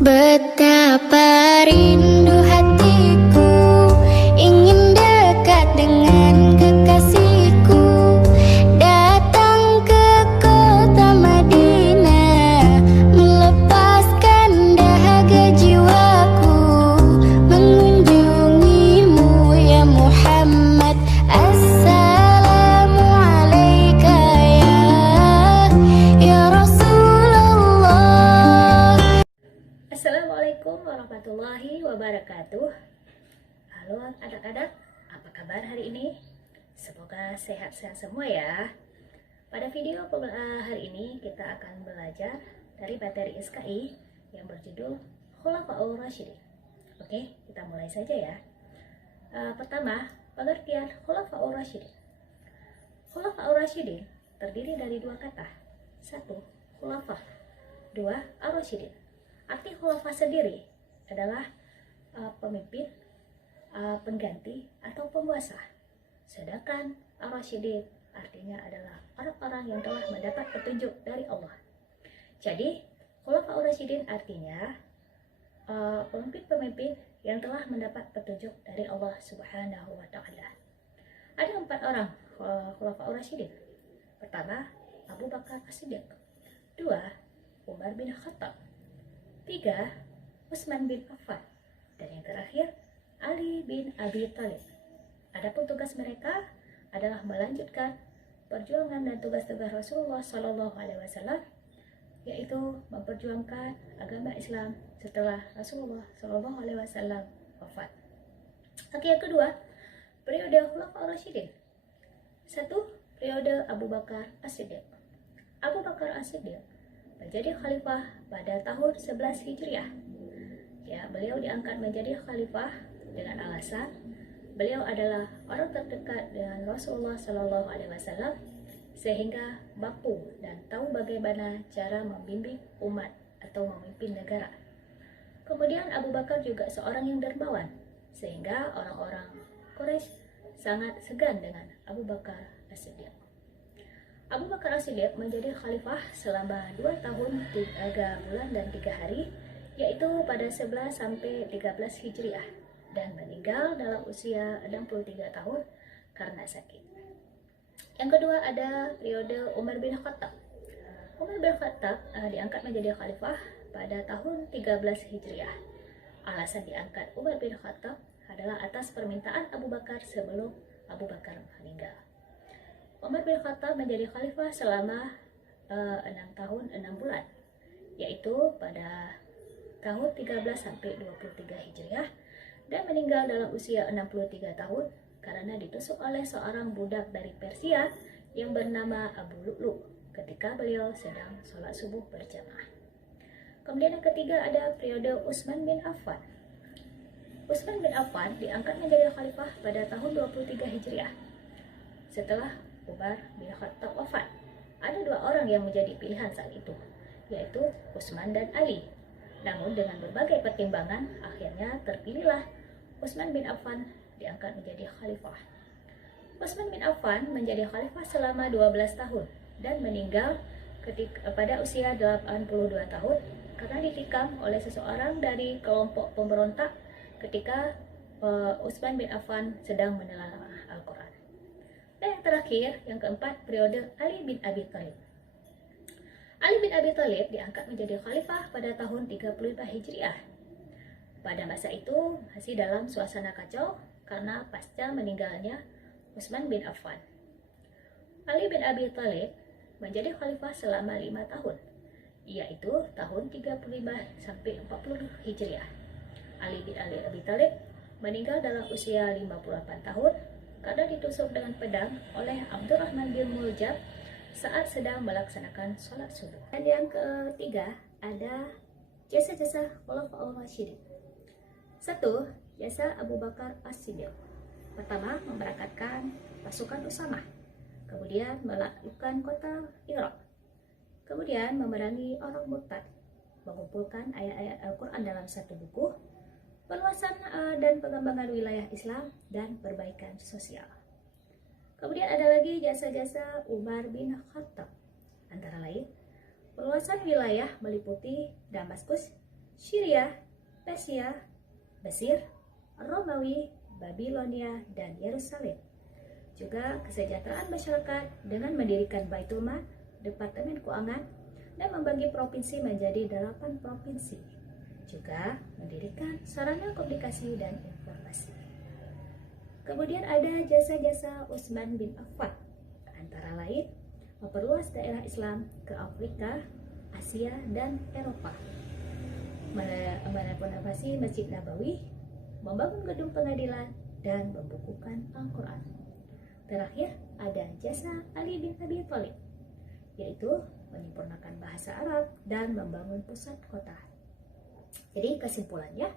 Betapa rindu hatiku ingin dekat dengan kekasihku, datang ke kota Madinah, melepaskan dahaga jiwaku, mengunjungimu ya Muhammad. Assalamu alaika ya Rasulullah. Assalamualaikum warahmatullahi wabarakatuh. Halo anak-anak, apa kabar hari ini? Semoga sehat-sehat semua ya. Pada video hari ini kita akan belajar dari materi SKI yang berjudul Khulafaur Rasyidin. Oke, kita mulai saja ya. Pertama, pengertian Khulafaur Rasyidin. Khulafaur Rasyidin terdiri dari dua kata. Satu, khulafah. Dua, ar-rasyidin. Arti khulafah sendiri adalah pemimpin, pengganti, atau penguasa. Sedangkan ar-rasyidin artinya adalah orang-orang yang telah mendapat petunjuk dari Allah. Jadi, khulafaur rasyidin artinya pemimpin-pemimpin yang telah mendapat petunjuk dari Allah Subhanahu wa Ta'ala. Ada 4 orang khulafaur rasyidin. Pertama, Abu Bakar As-Siddiq. 2, Umar bin Khattab. 3, Utsman bin Affan. Dan yang terakhir, Ali bin Abi Thalib. Adapun tugas mereka adalah melanjutkan perjuangan dan tugas-tugas Rasulullah SAW, yaitu memperjuangkan agama Islam setelah Rasulullah SAW wafat. Oke, yang kedua, periode Khulafaur Rasyidin. 1, periode Abu Bakar As-Siddiq. Abu Bakar As-Siddiq menjadi khalifah pada tahun 11 Hijriah. Ya, beliau diangkat menjadi khalifah dengan alasan beliau adalah orang terdekat dengan Rasulullah SAW, sehingga mampu dan tahu bagaimana cara membimbing umat atau memimpin negara. Kemudian Abu Bakar juga seorang yang dermawan, sehingga orang-orang Quraisy sangat segan dengan Abu Bakar As-Siddiq. Abu Bakar As-Siddiq menjadi khalifah selama 2 tahun 3 bulan dan 3 hari, yaitu pada 11 sampai 13 Hijriah, dan meninggal dalam usia 63 tahun karena sakit. Yang kedua ada periode Umar bin Khattab. Umar bin Khattab diangkat menjadi khalifah pada tahun 13 Hijriah. Alasan diangkat Umar bin Khattab adalah atas permintaan Abu Bakar sebelum Abu Bakar meninggal. Umar bin Khattab menjadi khalifah selama 6 tahun 6 bulan, yaitu pada tahun 13 sampai 23 Hijriah, dan meninggal dalam usia 63 tahun karena ditusuk oleh seorang budak dari Persia yang bernama Abu Lu'lu ketika beliau sedang sholat subuh berjamaah. Kemudian yang ketiga ada periode Utsman bin Affan. Utsman bin Affan diangkat menjadi khalifah pada tahun 23 Hijriah setelah Umar bin Khattab wafat. Ada 2 orang yang menjadi pilihan saat itu, yaitu Utsman dan Ali. Namun dengan berbagai pertimbangan, akhirnya terpilihlah Utsman bin Affan diangkat menjadi khalifah. Utsman bin Affan menjadi khalifah selama 12 tahun dan meninggal pada usia 82 tahun karena ditikam oleh seseorang dari kelompok pemberontak ketika Utsman bin Affan sedang menelaah Al-Quran. Dan yang terakhir, yang keempat, periode Ali bin Abi Thalib. Ali bin Abi Thalib diangkat menjadi khalifah pada tahun 35 Hijriah. Pada masa itu masih dalam suasana kacau karena pasca meninggalnya Utsman bin Affan. Ali bin Abi Thalib menjadi khalifah selama 5 tahun, yaitu tahun 35 sampai 40 Hijriah. Ali bin Abi Thalib meninggal dalam usia 58 tahun karena ditusuk dengan pedang oleh Abdurrahman bin Muljam saat sedang melaksanakan sholat subuh. Dan yang ketiga ada jasa-jasa Khulafaur Rasyidin. 1. Jasa Abu Bakar As-Siddiq. Pertama, memberangkatkan pasukan Usamah, kemudian melakukan kota Irak, kemudian memerangi orang murtad, mengumpulkan ayat-ayat Al-Quran dalam satu buku, perluasan dan pengembangan wilayah Islam, dan perbaikan sosial. Kemudian ada lagi jasa-jasa Umar bin Khattab, antara lain perluasan wilayah meliputi Damaskus, Syria, Persia, Mesir, Romawi, Babilonia, dan Yerusalem. Juga kesejahteraan masyarakat dengan mendirikan Baitul Mal, Departemen Keuangan, dan membagi provinsi menjadi 8 provinsi. Juga mendirikan sarana komunikasi dan informasi. Kemudian ada jasa-jasa Utsman bin Affan, antara lain memperluas daerah Islam ke Afrika, Asia, dan Eropa, merenovasi Masjid Nabawi, membangun gedung pengadilan, dan membukukan Al-Quran. Terakhir ada jasa Ali bin Abi Thalib, yaitu menyempurnakan bahasa Arab dan membangun pusat kota. Jadi kesimpulannya,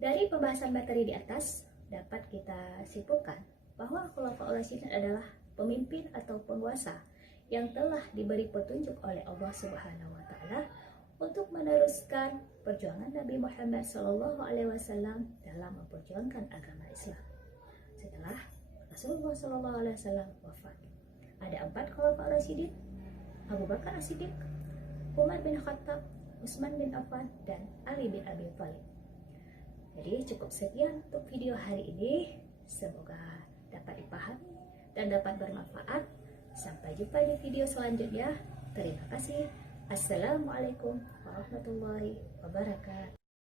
dari pembahasan materi di atas dapat kita simpulkan bahwa Khulafaur Rasyidin adalah pemimpin atau penguasa yang telah diberi petunjuk oleh Allah Subhanahu wa taala untuk meneruskan perjuangan Nabi Muhammad SAW dalam memperjuangkan agama Islam. Setelah Rasulullah SAW wafat, ada 4 Khulafaur Rasyidin: Abu Bakar As-Siddiq, Umar bin Khattab, Utsman bin Affan, dan Ali bin Abi Thalib. Jadi cukup sekian untuk video hari ini. Semoga dapat dipahami dan dapat bermanfaat. Sampai jumpa di video selanjutnya. Terima kasih. Assalamualaikum warahmatullahi wabarakatuh.